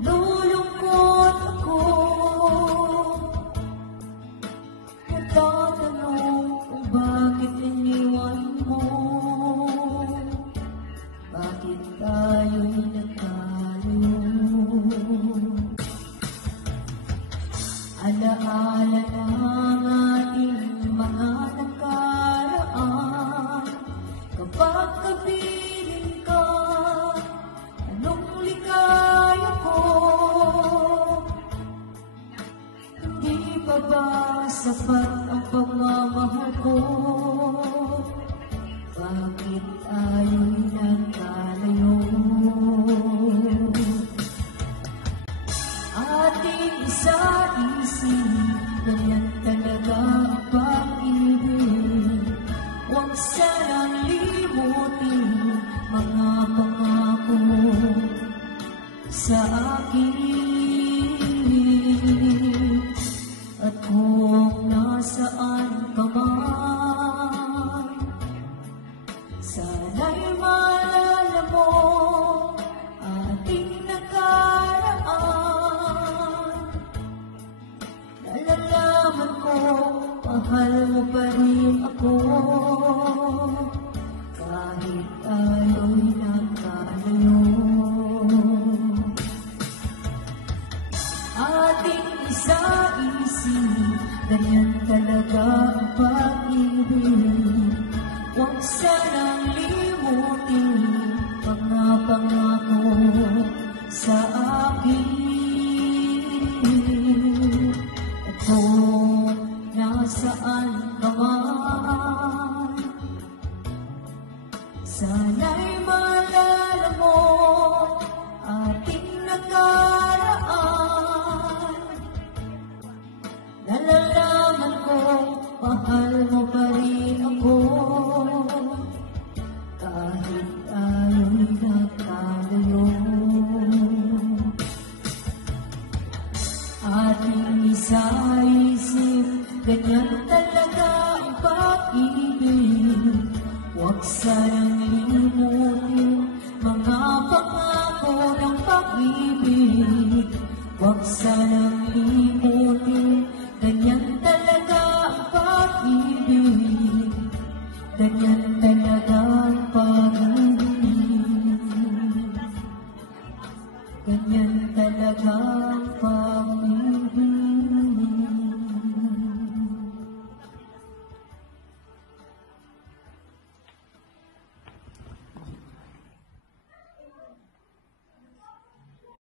nalulungkot ako. Natatanong kung bakit iniwan mo, bakit tayo'y nagtalo. Alaala ng ating mga nakaraan, kapag kapiling ka, anong ligaya ko? Hindi pa ba sapat ang pagmamahal ko? Bakit tayo'y nagkalayo? Ating isa-isip, ganyan talaga ang pag-ibig. Huwag sanang limutin mga pangako sa akin. At kung nasaan ka man, sana'y maalala mo ating nakaraan. Nalalaman ko, mahal mo pa rin ako, kahit tayo'y nagkalayo. Ating isa-isip, ganyan talaga ang pag-ibig. Huwag sanang limutin mga pangako sa akin. At kung nasaan ka man, sana'y maalala mo ating nakaraan. Nalalaman ko, mahal mo pa rin ako, kahit tayo'y nagkalayo. Ating isa-isip, ganyan talaga ang pag-ibig. Huwag sanang limutin mga pangako ng pag-ibig. Huwag sanang limutin, ganyan talaga ang pag-ibig. Ganyan talaga ang pag-ibig. Ganyan talaga ang pag-ibig.